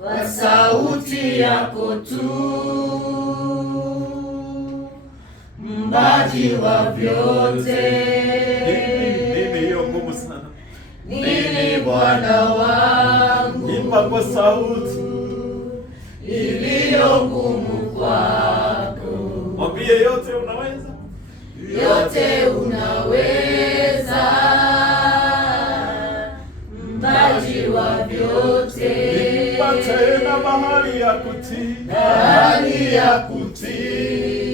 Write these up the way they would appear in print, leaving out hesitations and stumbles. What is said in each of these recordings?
Kwa sauti yako tu, Muumbaji wa vyote. Nini hiyo ngumu sana? Nini Bwana wangu, imba kwa sauti iliyo ngumu kwako. Mwambie yote unaweza, yote unaweza, Muumbaji wa vyote. imba tena mahali ya kutii, mahali ya kutii.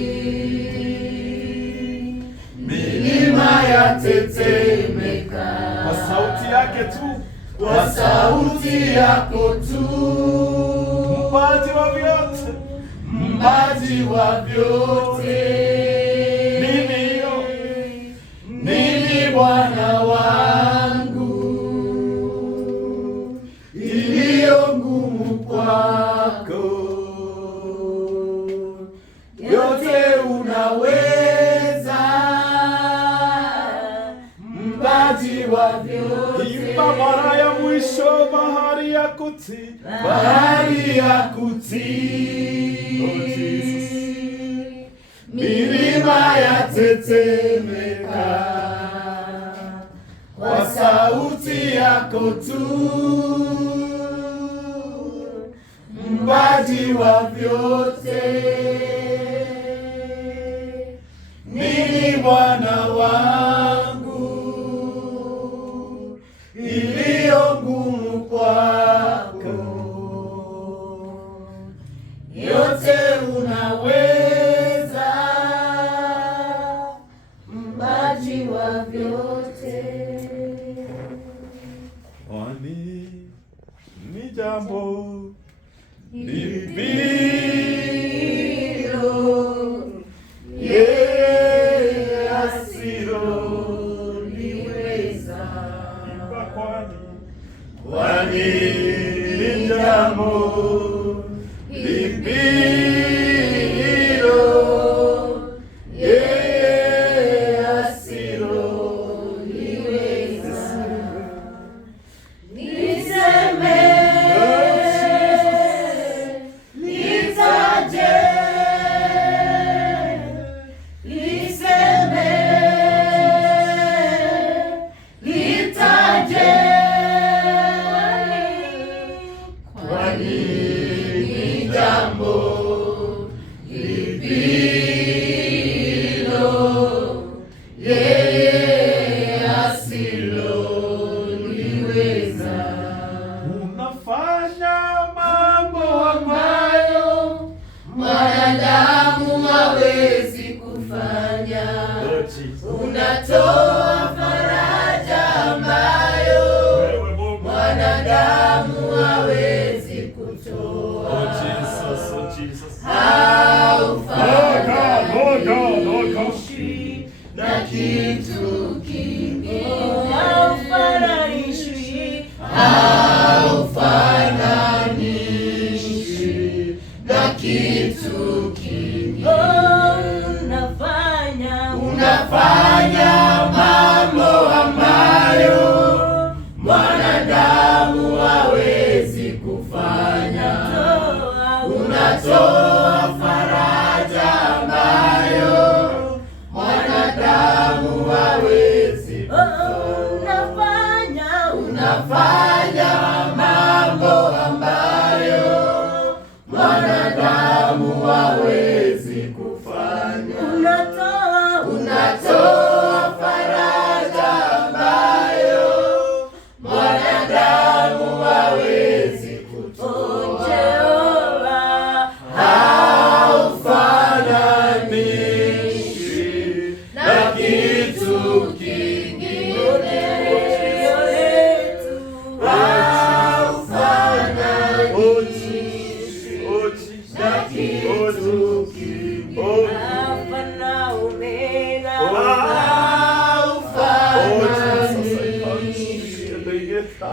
Milima yatetemeka kwa sauti yake tu, kwa sauti yako tu, Muumbaji wa vyote, Muumbaji wa vyote. nini hiyo? Nini Bwana wangu, iliyo ngumu kwako. Yote unaweza, Muumbaji wa vyote. Imba mara ya mwisho, bahari ya kutii, bahari ya kutii. Oh, Jesus. Milima yatetemeka kwa sauti yako tu, Muumbaji wa vyote. Nini Bwana wangu, iliyo ngumu kwako. Yote unaweza, Muumbaji wa vyote. Kwani ni jambo lipi yeye asiloliweza? imba, Kwani ni jambo lipi yeye asiloliweza? Niseme, nitaje, niseme, nitaje. Kwani ni jambo lipilo yeye asiloliweza? unafanya mambo ambayo mwanadamu hawezi kufanya. Oh, Jesus. Unatoa faraja ambayo Wewe Mungu. mwanadamu hawezi Oh, kutoa. Jesus, oh, Jesus. Haufananishwi na kitu kingine. Haufananishwi na kitu kingine. Unafanya mambo ambayo mwanadamu hawezi kufanya. Unatoa faraja ambayo mwanadamu hawezi kutoa. Unafanya mambo ambayo mwanadamu hawezi kufanya. Unatoa faraja ambayo mwanadamu hawezi kutoa. Haufananishwi na kitu kingine. Haufananishwi Oh, Jesus. na kitu kingine. Oh,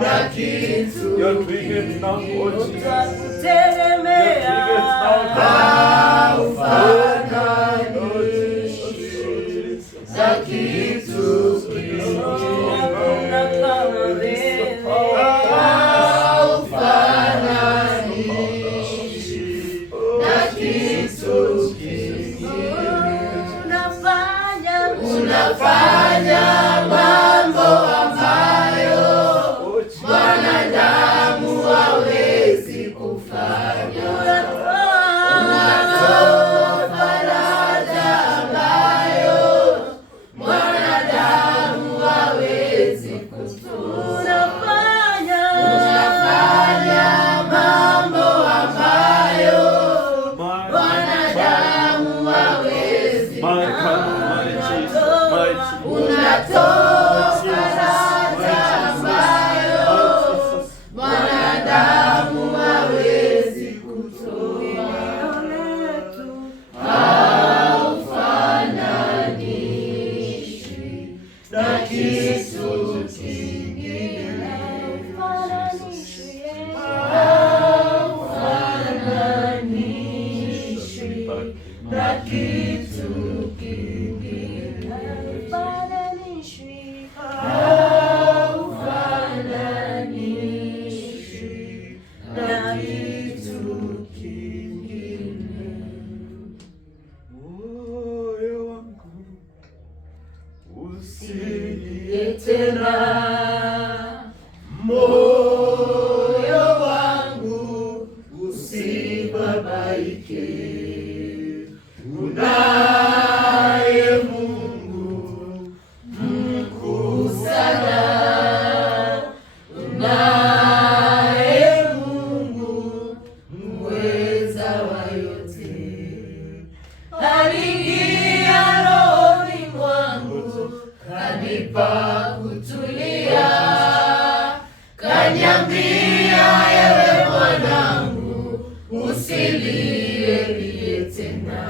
Na kitu you're doing it now, oh Jesus. haufananishwi na kitu kingine. usilie tena.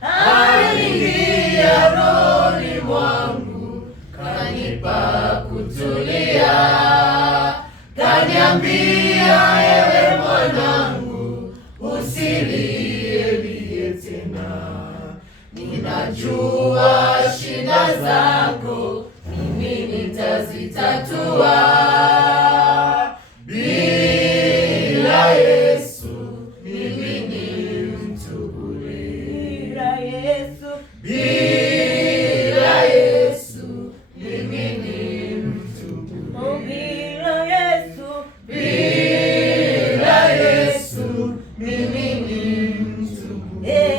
Aliingia rohoni mwangu, kanipa kutulia, kaniambia ewe mwanangu, usilie tena. Ninajua shida zako, mimi nitazitatua. Bila Yesu mimi ni mtu bure. Bila Yesu mimi ni mtu bure. Bila Yesu mimi ni mtu bure.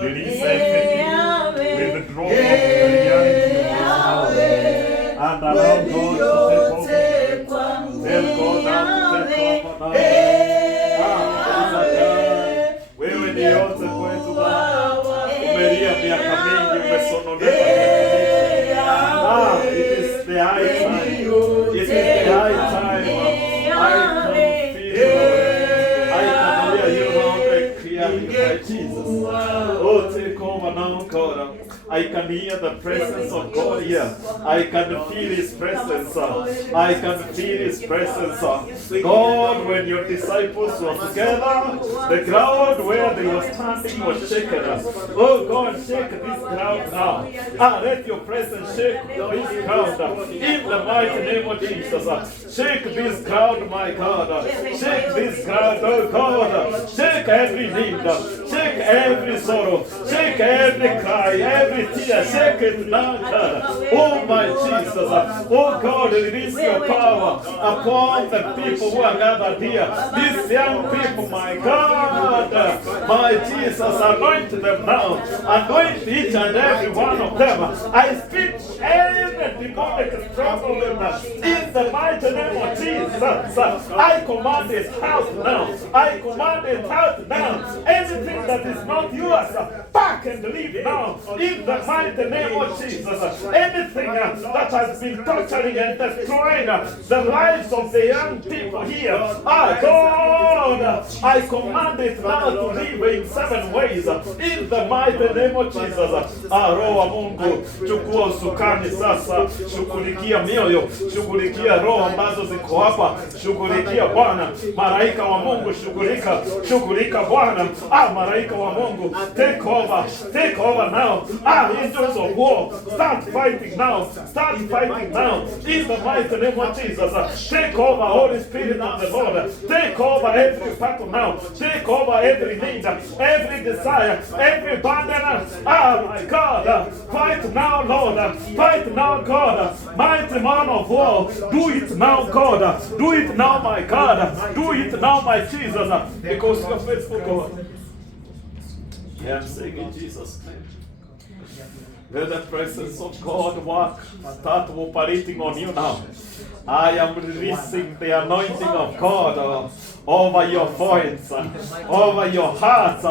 Release everything. Withdraw from the reality of this house. And allow God to take over. Tell God now to take over now. Wewe ni yote kwetu Baba. Umelia miaka mingi, umesononeka. It is the high time. It is the high time. I can feel it. I can hear you now, Jesus. Oh, take over now, God. I can hear the presence of God here. I can feel His presence. I can feel His presence. God, when your disciples were together, the ground where they were standing was shaken. Oh God, shake this ground now. Let your presence shake this ground. In the mighty name of Jesus. Shake this ground, my God. Shake this ground, oh God. Shake every need. Shake every sorrow. Shake every cry, every tear. Shake it now, God. Oh my Jesus. Oh God, release your power upon the people who are gathered here. These young people, my God. My Jesus, anoint them now. Anoint each and every one of them. I speak every demonic struggle in the mighty name of Jesus. I command it out now. I command it out now. Anything that is not yours, back and leave now. In the mighty name of Jesus. Anything that has been torturing and destroying the lives of the young people here, God, I command it now to live in 7 ways. In the mighty name of Jesus. Roho wa Mungu, chukua usukani sasa. Shughulikia mioyo, shughulikia roho ambazo ziko hapa. Shughulikia Bwana. Malaika wa Mungu, shughulika Bwana. Malaika wa Mungu, take over now. Angels of war, start fighting now. In the mighty name of Jesus. Take over, Holy Spirit of the Lord. Take over every battle now. Take over every need, every desire, every burden. My God, fight now, Lord. Fight now, God. Mighty man of war, do it now, God. Do it now, my God. Do it now, my Jesus. Because you are faithful, God. Yeah, I'm saying in Jesus' name. Let the presence of God work, start operating on you now. I am releasing the anointing of God over your voice, over your heart.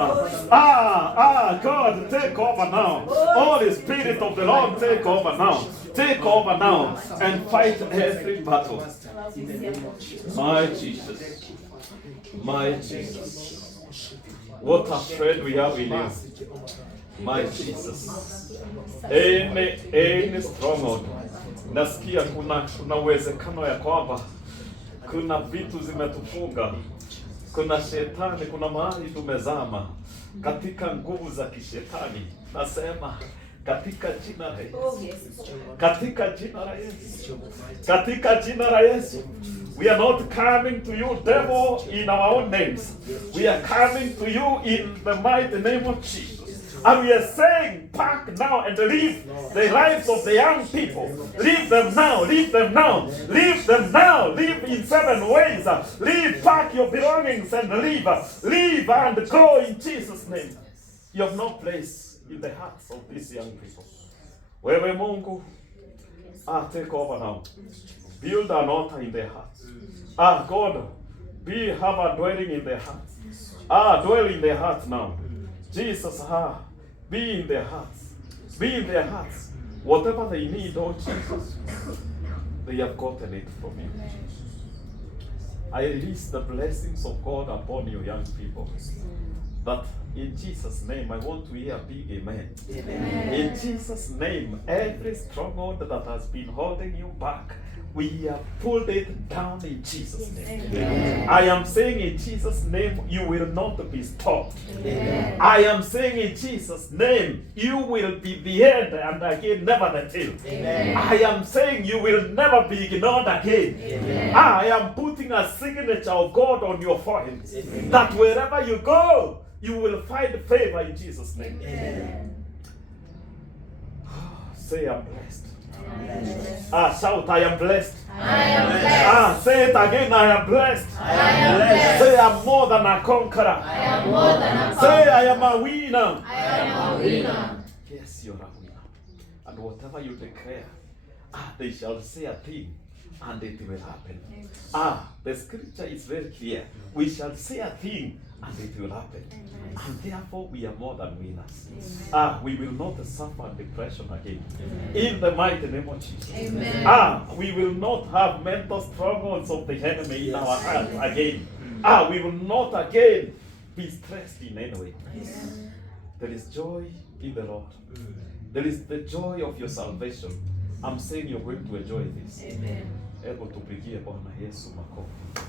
God, take over now. Holy Spirit of the Lord, take over now. Take over now and fight every battle. My Jesus. My Jesus. What a friend we have in you. My Jesus. Any stronghold. Nasikia kuna uwezekano ya kwamba kuna vitu zimetufunga. Kuna shetani, kuna mahali tumezama katika nguvu za kishetani. Nasema katika jina la Yesu. Katika jina la Yesu. Katika jina la Yesu. We are not coming to you, devil, in our own names. We are coming to you in the mighty name of Jesus. And we are saying, pack now and leave the lives of the young people. Leave them now, leave them now, leave them now. Leave in 7 ways. Leave, pack your belongings and leave. Leave and go in Jesus' name. You have no place in the hearts of these young people. Wewe Mungu, take over now. Build an altar in their hearts. God, have a dwelling in their hearts. Dwell in their hearts now. Jesus, be in their hearts. Be in their hearts. Whatever they need, oh Jesus, they have gotten it from you. I release the blessings of God upon you young people. That in Jesus' name, I want to hear a big amen. Amen. In Jesus' name, every stronghold that has been holding you back, we have pulled it down in Jesus' name. Amen. I am saying in Jesus' name, you will not be stopped. Amen. I am saying in Jesus' name, you will be the head and again never the tail. Amen. I am saying you will never be ignored again. Amen. I am putting a signature of God on your forehead. Amen. That wherever you go, you will find favor in Jesus' name. Amen. Say, I'm blessed. Shout, I am blessed. I am blessed. Say it again, I am blessed. I am blessed. Say, I'm more than a conqueror. I am more than a conqueror. Say, I am a winner. I am a winner. Yes, you're a winner. And whatever you declare, they shall say a thing, and it will happen. The scripture is very clear. We shall say a thing, and it will happen. And therefore we are more than winners. We will not suffer depression again. In the mighty name of Jesus. We will not have mental strongholds of the enemy in our hearts again. We will not again be stressed in any way. There is joy in the Lord. There is the joy of your salvation. I'm saying you're going to enjoy this. Able to pigia Bwana Yesu makofi.